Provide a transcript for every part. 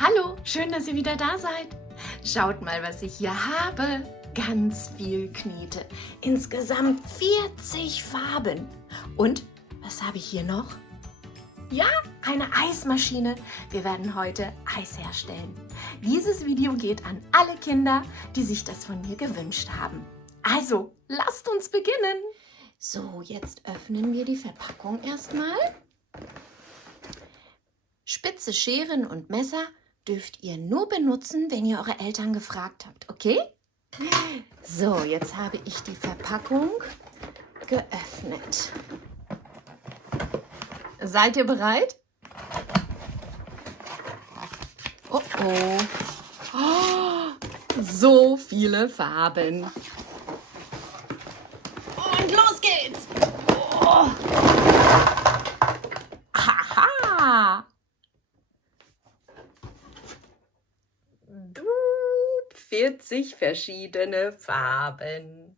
Hallo, schön, dass ihr wieder da seid. Schaut mal, was ich hier habe. Ganz viel Knete. Insgesamt 40 Farben. Und was habe ich hier noch? Ja, eine Eismaschine. Wir werden heute Eis herstellen. Dieses Video geht an alle Kinder, die sich das von mir gewünscht haben. Also, lasst uns beginnen. So, jetzt öffnen wir die Verpackung erstmal. Spitze Scheren und Messer dürft ihr nur benutzen, wenn ihr eure Eltern gefragt habt, okay? So, jetzt habe ich die Verpackung geöffnet. Seid ihr bereit? Oh, oh. Oh, so viele Farben. Und los geht's. Oh. Haha. 40 verschiedene Farben.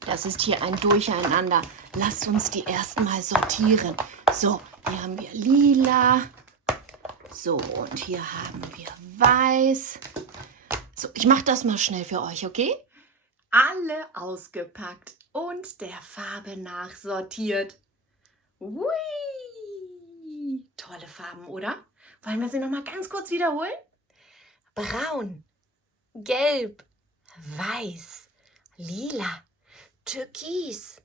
Das ist hier ein Durcheinander. Lasst uns die erstmal sortieren. So, hier haben wir lila. So, und hier haben wir weiß. So, ich mache das mal schnell für euch, okay? Alle ausgepackt und der Farbe nach sortiert. Hui! Tolle Farben, oder? Wollen wir sie noch mal ganz kurz wiederholen? Braun, gelb, weiß, lila, türkis,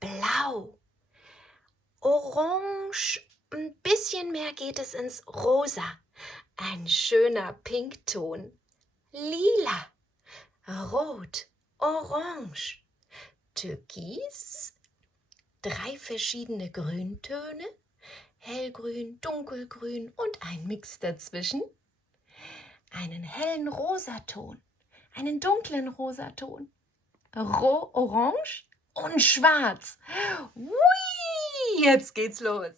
blau, orange, ein bisschen mehr geht es ins Rosa, ein schöner Pinkton, lila, rot, orange, türkis, 3 verschiedene Grüntöne, hellgrün, dunkelgrün und ein Mix dazwischen. Einen hellen Rosaton, einen dunklen Rosaton, orange und schwarz. Hui, jetzt geht's los.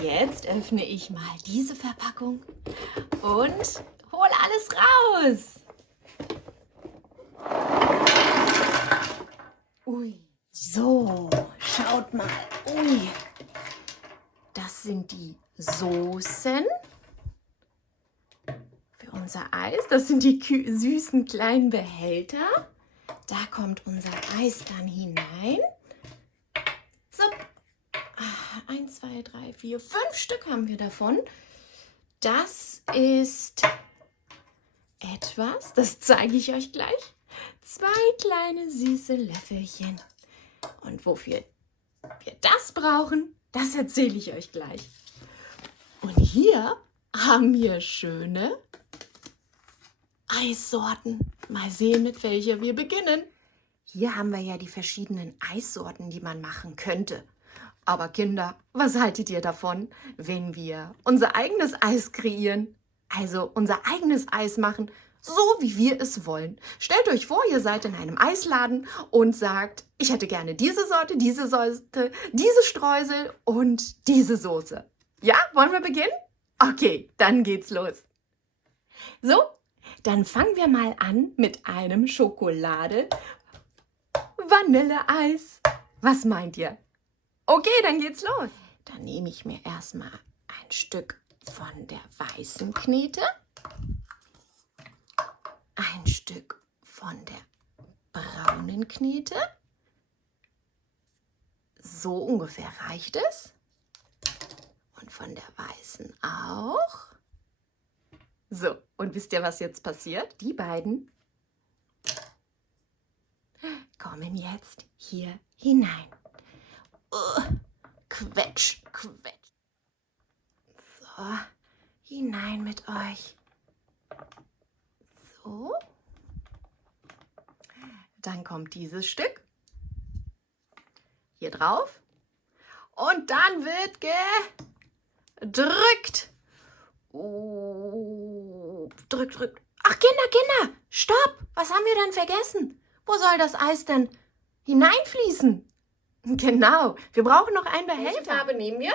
Jetzt öffne ich mal diese Verpackung und hole alles raus. Ui, so, schaut mal. Ui. Das sind die Soßen für unser Eis. Das sind die süßen kleinen Behälter. Da kommt unser Eis dann hinein. So, 1, 2, 3, 4, 5 Stück haben wir davon. Das ist etwas, das zeige ich euch gleich. 2 kleine süße Löffelchen. Und wofür wir das brauchen, das erzähle ich euch gleich. Und hier haben wir schöne Eissorten. Mal sehen, mit welcher wir beginnen. Hier haben wir ja die verschiedenen Eissorten, die man machen könnte. Aber Kinder, was haltet ihr davon, wenn wir unser eigenes Eis kreieren? Also unser eigenes Eis machen, so wie wir es wollen. Stellt euch vor, ihr seid in einem Eisladen und sagt, ich hätte gerne diese Sorte, diese Streusel und diese Soße. Ja, wollen wir beginnen? Okay, dann geht's los. So, dann fangen wir mal an mit einem Schokolade-Vanilleeis. Was meint ihr? Okay, dann geht's los. Dann nehme ich mir erstmal ein Stück von der weißen Knete. Ein Stück von der braunen Knete. So ungefähr reicht es. Und von der weißen auch. So, und wisst ihr, was jetzt passiert? Die beiden kommen jetzt hier hinein. Quetsch, quetsch. So, hinein mit euch. So. Dann kommt dieses Stück hier drauf. Und dann wird gedrückt. Drückt, drückt. Ach, Kinder, stopp! Was haben wir denn vergessen? Wo soll das Eis denn hineinfließen? Genau, wir brauchen noch einen Behälter. Welche Farbe nehmen wir?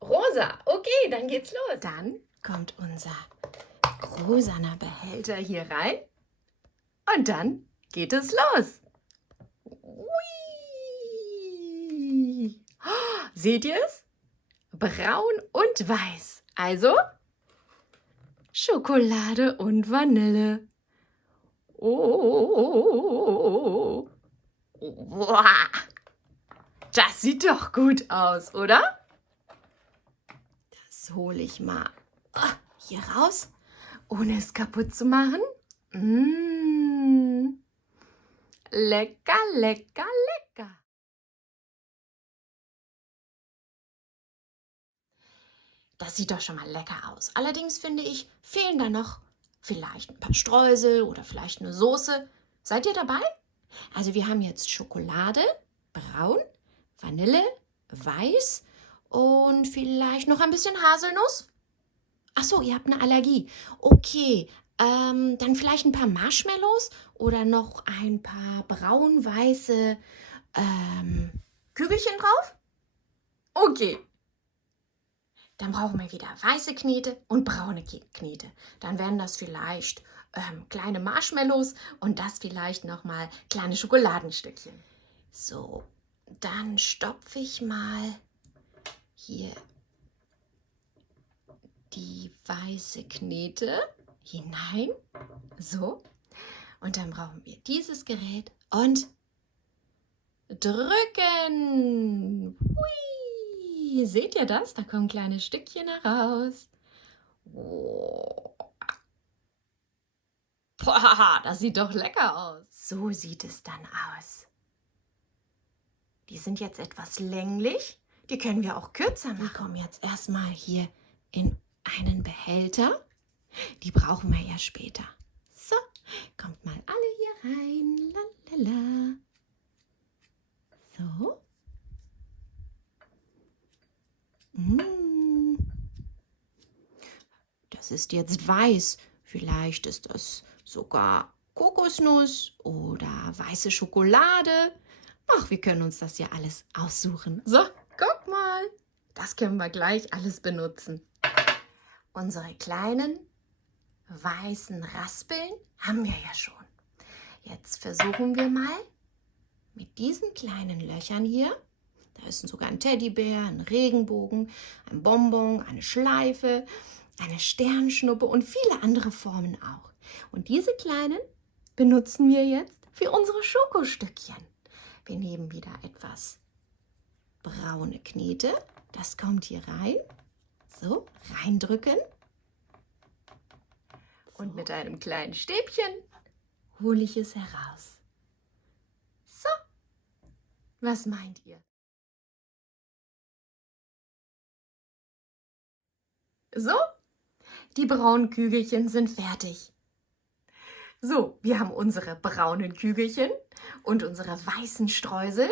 Rosa. Okay, dann geht's los. Dann kommt unser rosaner Behälter hier rein. Und dann geht es los. Ui. Seht ihr es? Braun und weiß. Also Schokolade und Vanille. Oh, wow. Das sieht doch gut aus, oder? Das hole ich mal hier raus, ohne es kaputt zu machen. Mmh. Lecker, lecker, lecker. Das sieht doch schon mal lecker aus. Allerdings finde ich, fehlen da noch vielleicht ein paar Streusel oder vielleicht eine Soße. Seid ihr dabei? Also wir haben jetzt Schokolade, braun, Vanille, weiß und vielleicht noch ein bisschen Haselnuss. Ach so, ihr habt eine Allergie. Okay, dann vielleicht ein paar Marshmallows oder noch ein paar braun-weiße Kügelchen drauf? Okay. Dann brauchen wir wieder weiße Knete und braune Knete. Dann wären das vielleicht kleine Marshmallows und das vielleicht nochmal kleine Schokoladenstückchen. So, dann stopfe ich mal hier die weiße Knete hinein. So, und dann brauchen wir dieses Gerät und drücken. Hui. Seht ihr das? Da kommen kleine Stückchen heraus. Oh. Boah, das sieht doch lecker aus. So sieht es dann aus. Die sind jetzt etwas länglich. Die können wir auch kürzer machen. Die kommen jetzt erstmal hier in einen Behälter. Die brauchen wir ja später. So, kommt mal alle hier rein. Lalala. So. Das ist jetzt weiß. Vielleicht ist das sogar Kokosnuss oder weiße Schokolade. Ach, wir können uns das ja alles aussuchen. So, guck mal. Das können wir gleich alles benutzen. Unsere kleinen weißen Raspeln haben wir ja schon. Jetzt versuchen wir mal mit diesen kleinen Löchern hier. Da ist sogar ein Teddybär, ein Regenbogen, ein Bonbon, eine Schleife, eine Sternschnuppe und viele andere Formen auch. Und diese kleinen benutzen wir jetzt für unsere Schokostückchen. Wir nehmen wieder etwas braune Knete. Das kommt hier rein. So, reindrücken. Und mit einem kleinen Stäbchen hole ich es heraus. So, was meint ihr? So, die braunen Kügelchen sind fertig. So, wir haben unsere braunen Kügelchen und unsere weißen Streusel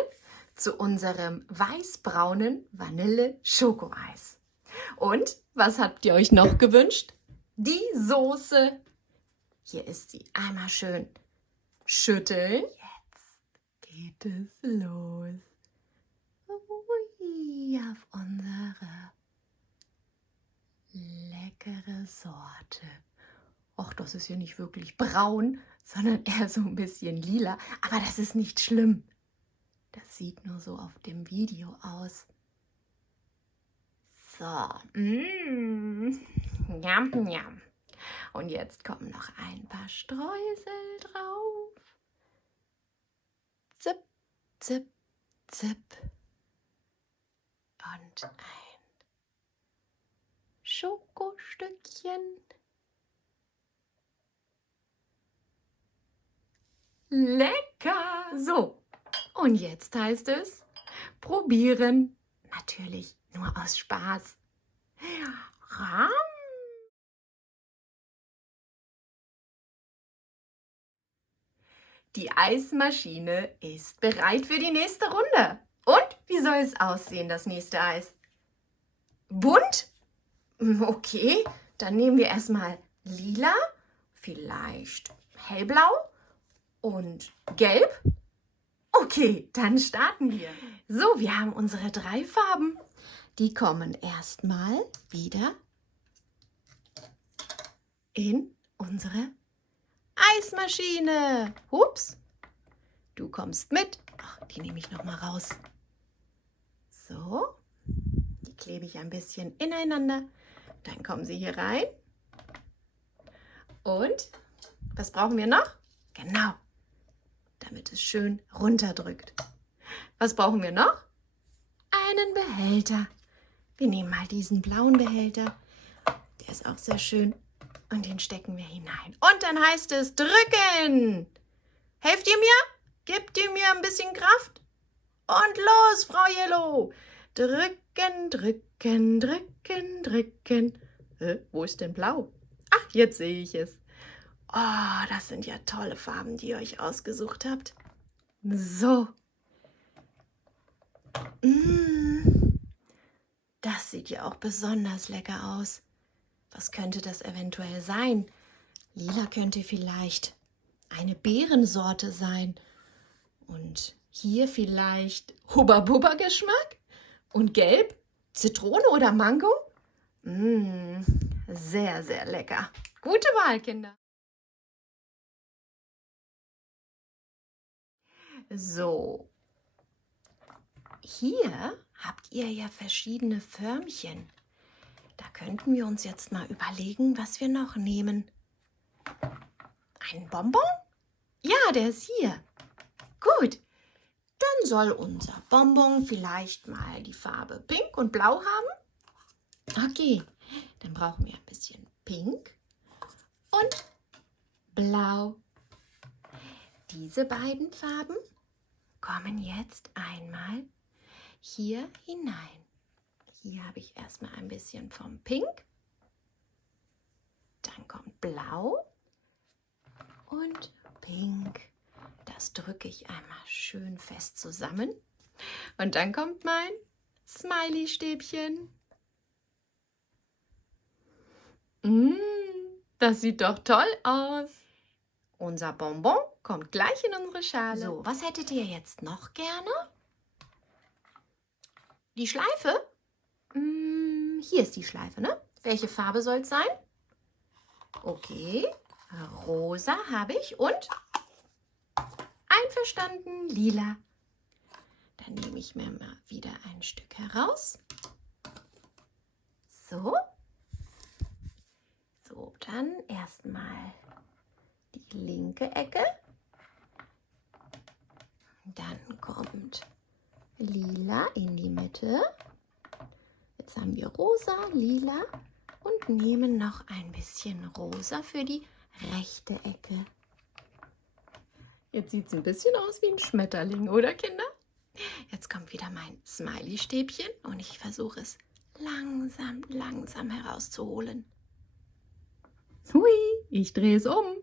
zu unserem weiß-braunen Vanille-Schokoeis. Und was habt ihr euch noch gewünscht? Die Soße. Hier ist sie. Einmal schön schütteln. Jetzt geht es los. Ui, auf unsere leckere Sorte. Och, das ist ja nicht wirklich braun, sondern eher so ein bisschen lila. Aber das ist nicht schlimm. Das sieht nur so auf dem Video aus. So. Njam, njam. Und jetzt kommen noch ein paar Streusel drauf. Zip, zip, zip. Und ein Schokostückchen. Lecker! So, und jetzt heißt es probieren. Natürlich nur aus Spaß. Ram. Die Eismaschine ist bereit für die nächste Runde. Und wie soll es aussehen, das nächste Eis? Bunt? Okay, dann nehmen wir erstmal lila, vielleicht hellblau und gelb. Okay, dann starten wir. So, wir haben unsere 3 Farben. Die kommen erstmal wieder in unsere Eismaschine. Ups, du kommst mit. Ach, die nehme ich noch mal raus. So, Die klebe ich ein bisschen ineinander. Dann kommen sie hier rein. Und was brauchen wir noch? Genau, damit es schön runterdrückt. Was brauchen wir noch? Einen Behälter. Wir nehmen mal diesen blauen Behälter. Der ist auch sehr schön. Und den stecken wir hinein. Und dann heißt es drücken. Helft ihr mir? Gebt ihr mir ein bisschen Kraft? Und los, Frau Yellow. Drücken, drücken, drücken, drücken. Wo ist denn blau? Ach, jetzt sehe ich es. Oh, das sind ja tolle Farben, die ihr euch ausgesucht habt. So. Das sieht ja auch besonders lecker aus. Was könnte das eventuell sein? Lila könnte vielleicht eine Beerensorte sein. Und hier vielleicht Hubba-Bubba-Geschmack? Und gelb? Zitrone oder Mango? Sehr, sehr lecker. Gute Wahl, Kinder. So, hier habt ihr ja verschiedene Förmchen. Da könnten wir uns jetzt mal überlegen, was wir noch nehmen. Ein Bonbon? Ja, der ist hier. Gut, dann soll unser Bonbon vielleicht mal die Farbe Pink und Blau haben. Okay, dann brauchen wir ein bisschen Pink und Blau. Diese beiden Farben kommen jetzt einmal hier hinein. Hier habe ich erstmal ein bisschen vom Pink. Dann kommt Blau und Pink. Das drücke ich einmal schön fest zusammen. Und dann kommt mein Smiley-Stäbchen. Das sieht doch toll aus. Unser Bonbon kommt gleich in unsere Schale. So, was hättet ihr jetzt noch gerne? Die Schleife? Hier ist die Schleife, ne? Welche Farbe soll es sein? Okay, rosa habe ich und einverstanden, lila. Dann nehme ich mir mal wieder ein Stück heraus. So. So, dann erstmal die linke Ecke. Dann kommt lila in die Mitte. Jetzt haben wir rosa, lila und nehmen noch ein bisschen rosa für die rechte Ecke. Jetzt sieht es ein bisschen aus wie ein Schmetterling, oder Kinder? Jetzt kommt wieder mein Smiley-Stäbchen und ich versuche es langsam, langsam herauszuholen. Hui, ich drehe es um.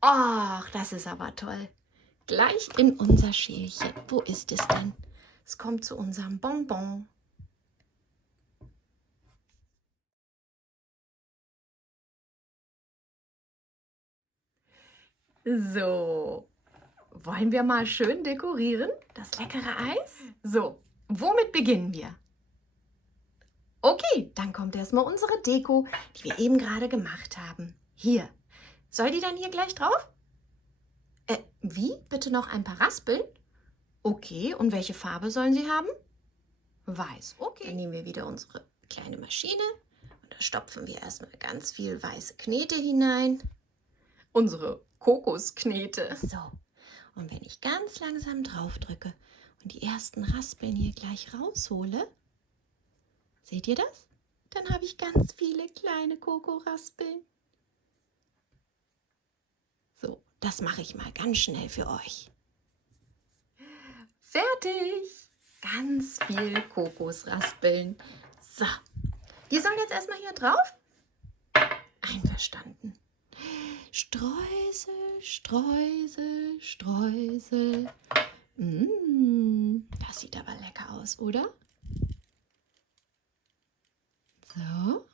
Ach, das ist aber toll. Gleich in unser Schälchen. Wo ist es denn? Es kommt zu unserem Bonbon. So, wollen wir mal schön dekorieren? Das leckere Eis? So, womit beginnen wir? Okay, dann kommt erstmal unsere Deko, die wir eben gerade gemacht haben. Hier. Soll die dann hier gleich drauf? Wie? Bitte noch ein paar Raspeln? Okay, und welche Farbe sollen sie haben? Weiß. Okay. Dann nehmen wir wieder unsere kleine Maschine und da stopfen wir erstmal ganz viel weiße Knete hinein. Unsere Kokosknete. So, und wenn ich ganz langsam drauf drücke und die ersten Raspeln hier gleich raushole, seht ihr das? Dann habe ich ganz viele kleine Kokoraspeln. So, das mache ich mal ganz schnell für euch. Fertig! Ganz viel Kokosraspeln. So, die sollen jetzt erstmal hier drauf. Einverstanden. Streusel, Streusel, Streusel. Das sieht aber lecker aus, oder? So.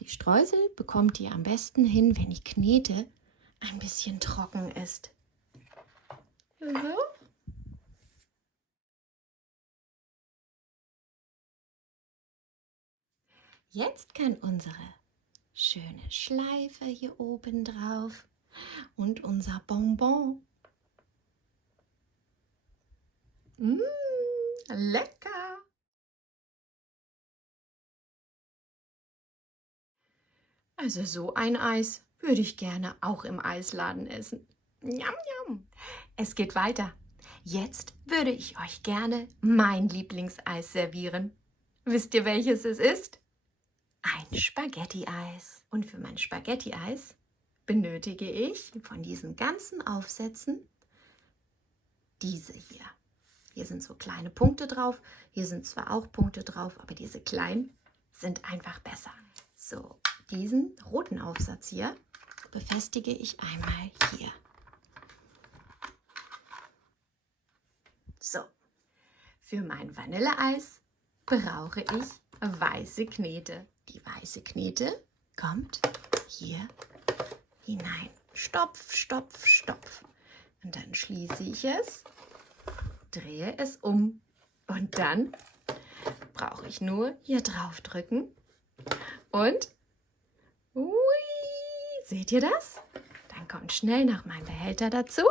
Die Streusel bekommt ihr am besten hin, wenn die Knete ein bisschen trocken ist. So. Jetzt kann unsere schöne Schleife hier oben drauf und unser Bonbon. Lecker! Also so ein Eis würde ich gerne auch im Eisladen essen. Njam, njam. Es geht weiter. Jetzt würde ich euch gerne mein Lieblingseis servieren. Wisst ihr, welches es ist? Ein Spaghetti-Eis. Und für mein Spaghetti-Eis benötige ich von diesen ganzen Aufsätzen diese hier. Hier sind so kleine Punkte drauf. Hier sind zwar auch Punkte drauf, aber diese kleinen sind einfach besser. So, diesen roten Aufsatz hier befestige ich einmal hier. So, für mein Vanilleeis brauche ich weiße Knete. Die weiße Knete kommt hier hinein. Stopf, stopf, stopf. Und dann schließe ich es, drehe es um und dann brauche ich nur hier drauf drücken und ui, seht ihr das? Dann kommt schnell noch mein Behälter dazu.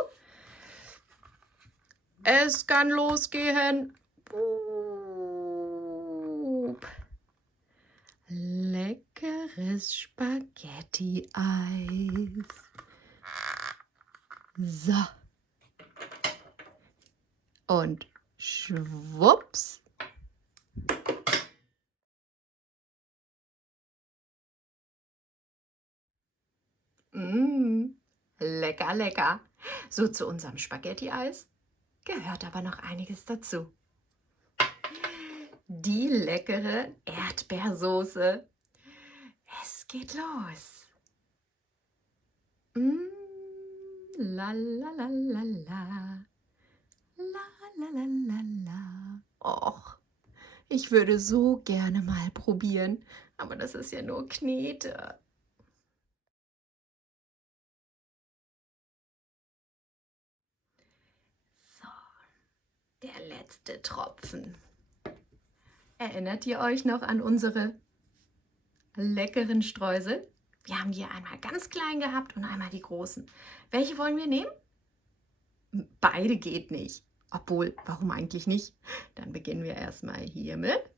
Es kann losgehen. Leckeres Spaghetti-Eis. So. Und schwupps. Lecker, lecker. So, zu unserem Spaghetti-Eis gehört aber noch einiges dazu. Die leckere Erdbeersoße. Es geht los. La la la la la. La la la la la. Och, ich würde so gerne mal probieren, aber das ist ja nur Knete. So, der letzte Tropfen. Erinnert ihr euch noch an unsere leckeren Streusel? Wir haben die einmal ganz klein gehabt und einmal die großen. Welche wollen wir nehmen? Beide geht nicht. Obwohl, warum eigentlich nicht? Dann beginnen wir erstmal hiermit.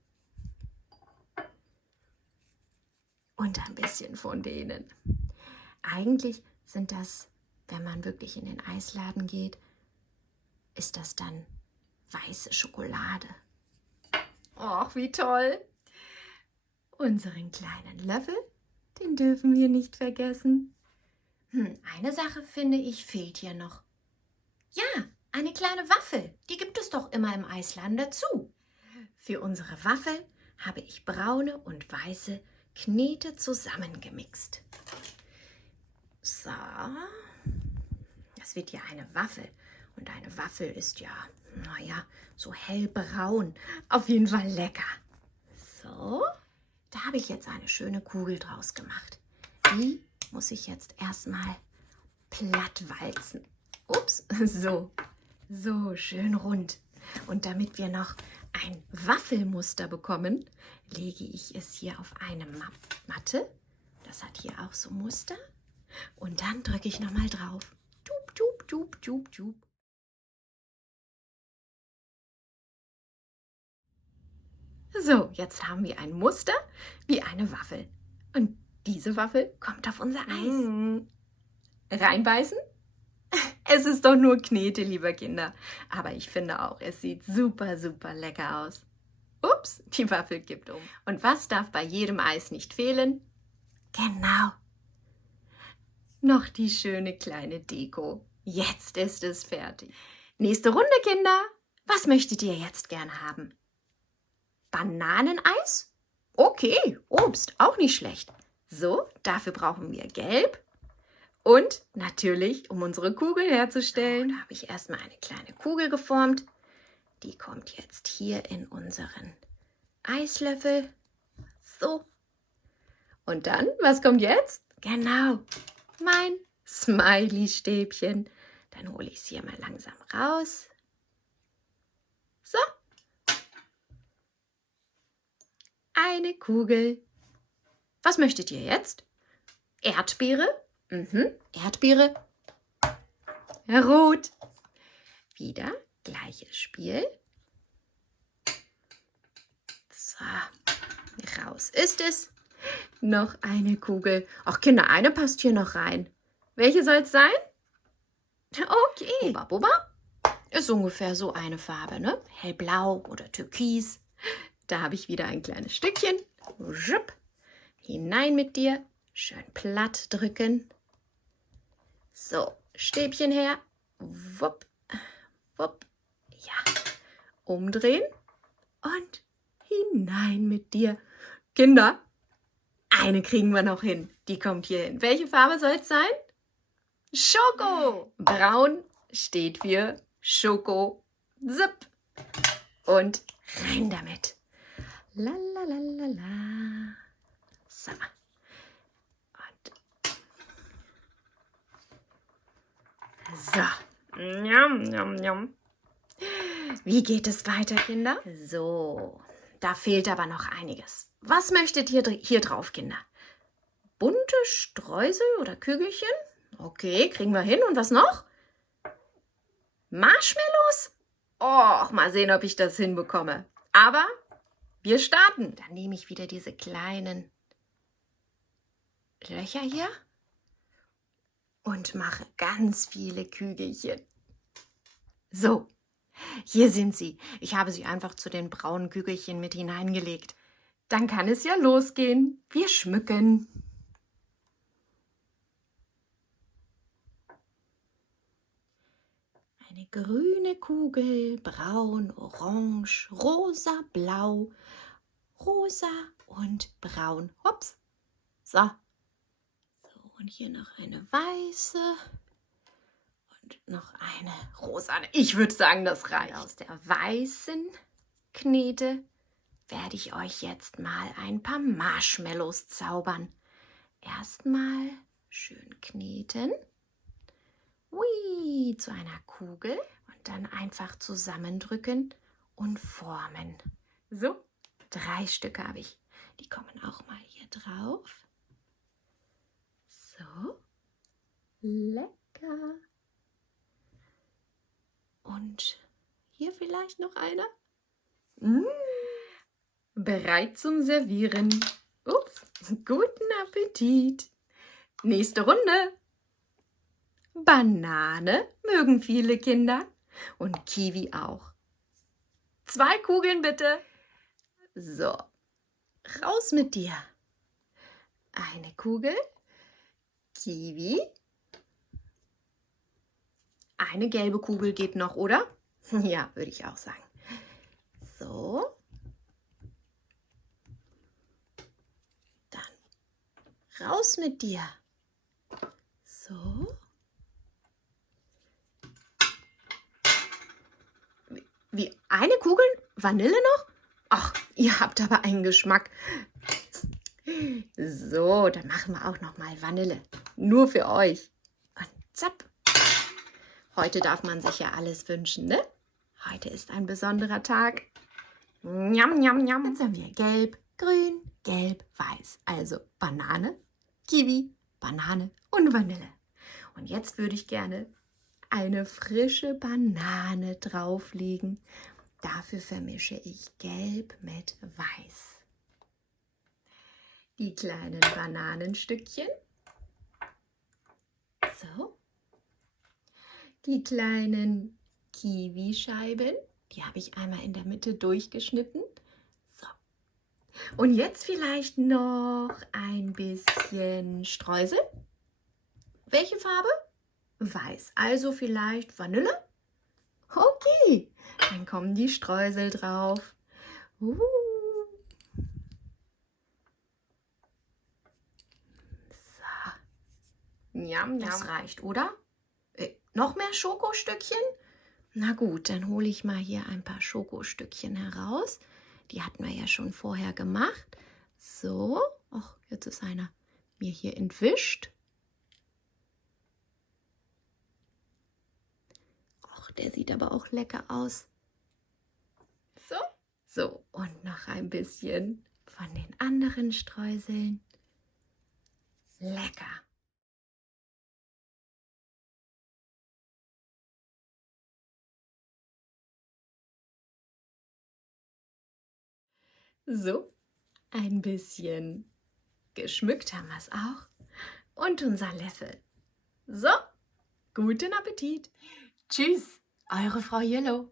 Und ein bisschen von denen. Eigentlich sind das, wenn man wirklich in den Eisladen geht, ist das dann weiße Schokolade. Och, wie toll! Unseren kleinen Löffel, den dürfen wir nicht vergessen. Eine Sache, finde ich, fehlt hier noch. Ja, eine kleine Waffel. Die gibt es doch immer im Eisladen dazu. Für unsere Waffel habe ich braune und weiße Knete zusammengemixt. So, das wird ja eine Waffel. Und eine Waffel ist ja, naja, so hellbraun. Auf jeden Fall lecker. So, da habe ich jetzt eine schöne Kugel draus gemacht. Die muss ich jetzt erstmal platt walzen. Ups, so schön rund. Und damit wir noch ein Waffelmuster bekommen, lege ich es hier auf eine Matte. Das hat hier auch so Muster. Und dann drücke ich nochmal drauf. Tup, tup, tup, tup, tup. So, jetzt haben wir ein Muster wie eine Waffel. Und diese Waffel kommt auf unser Eis. Reinbeißen? Es ist doch nur Knete, liebe Kinder. Aber ich finde auch, es sieht super, super lecker aus. Ups, die Waffel kippt um. Und was darf bei jedem Eis nicht fehlen? Genau. Noch die schöne kleine Deko. Jetzt ist es fertig. Nächste Runde, Kinder. Was möchtet ihr jetzt gerne haben? Bananeneis? Okay, Obst, auch nicht schlecht. So, dafür brauchen wir Gelb. Und natürlich, um unsere Kugel herzustellen, da habe ich erstmal eine kleine Kugel geformt. Die kommt jetzt hier in unseren Eislöffel. So. Und dann, was kommt jetzt? Genau, mein Smiley-Stäbchen. Dann hole ich es hier mal langsam raus. So. Eine Kugel. Was möchtet ihr jetzt? Erdbeere? Erdbeere. Rot. Wieder gleiches Spiel. So, raus ist es. Noch eine Kugel. Ach Kinder, eine passt hier noch rein. Welche soll es sein? Okay. Bubba, Bubba. Ist ungefähr so eine Farbe, ne? Hellblau oder Türkis. Da habe ich wieder ein kleines Stückchen. Schupp. Hinein mit dir. Schön platt drücken. So, Stäbchen her. Wupp, wupp. Ja. Umdrehen. Und hinein mit dir. Kinder, eine kriegen wir noch hin. Die kommt hier hin. Welche Farbe soll es sein? Schoko. Braun steht für Schoko. Zip. Und rein damit. La la la la la. So. Und so. Njam, njam, njam. Wie geht es weiter, Kinder? So, da fehlt aber noch einiges. Was möchtet ihr hier drauf, Kinder? Bunte Streusel oder Kügelchen? Okay, kriegen wir hin. Und was noch? Marshmallows? Och, mal sehen, ob ich das hinbekomme. Aber wir starten. Dann nehme ich wieder diese kleinen Löcher hier und mache ganz viele Kügelchen. So, hier sind sie. Ich habe sie einfach zu den braunen Kügelchen mit hineingelegt. Dann kann es ja losgehen. Wir schmücken. Eine grüne Kugel, braun, orange, rosa, blau, rosa und braun. Ups. So. So, und hier noch eine weiße und noch eine rosane. Ich würde sagen, das reicht. Aus der weißen Knete werde ich euch jetzt mal ein paar Marshmallows zaubern. Erstmal schön kneten. Hui, zu einer Kugel und dann einfach zusammendrücken und formen. So, 3 Stücke habe ich. Die kommen auch mal hier drauf. So, lecker. Und hier vielleicht noch einer. Bereit zum Servieren. Ups, guten Appetit. Nächste Runde. Banane mögen viele Kinder und Kiwi auch. 2 Kugeln bitte. So, raus mit dir. Eine Kugel, Kiwi. Eine gelbe Kugel geht noch, oder? Ja, würde ich auch sagen. So. Dann raus mit dir. So. Wie eine Kugel Vanille noch? Ach, ihr habt aber einen Geschmack. So, dann machen wir auch noch mal Vanille. Nur für euch. Und zapp. Heute darf man sich ja alles wünschen, ne? Heute ist ein besonderer Tag. Njam, njam, njam. Jetzt haben wir gelb, grün, gelb, weiß. Also Banane, Kiwi, Banane und Vanille. Und jetzt würde ich gerne eine frische Banane drauflegen. Dafür vermische ich Gelb mit Weiß. Die kleinen Bananenstückchen. So. Die kleinen Kiwischeiben. Die habe ich einmal in der Mitte durchgeschnitten. So. Und jetzt vielleicht noch ein bisschen Streusel. Welche Farbe? Weiß. Also vielleicht Vanille? Okay, dann kommen die Streusel drauf. So. Njam, njam. Das reicht, oder? Noch mehr Schokostückchen? Na gut, dann hole ich mal hier ein paar Schokostückchen heraus. Die hatten wir ja schon vorher gemacht. So, ach, jetzt ist einer mir hier entwischt. Der sieht aber auch lecker aus. So. So, und noch ein bisschen von den anderen Streuseln. Lecker. So, ein bisschen geschmückt haben wir es auch. Und unser Löffel. So, guten Appetit. Tschüss, eure Frau Yellow.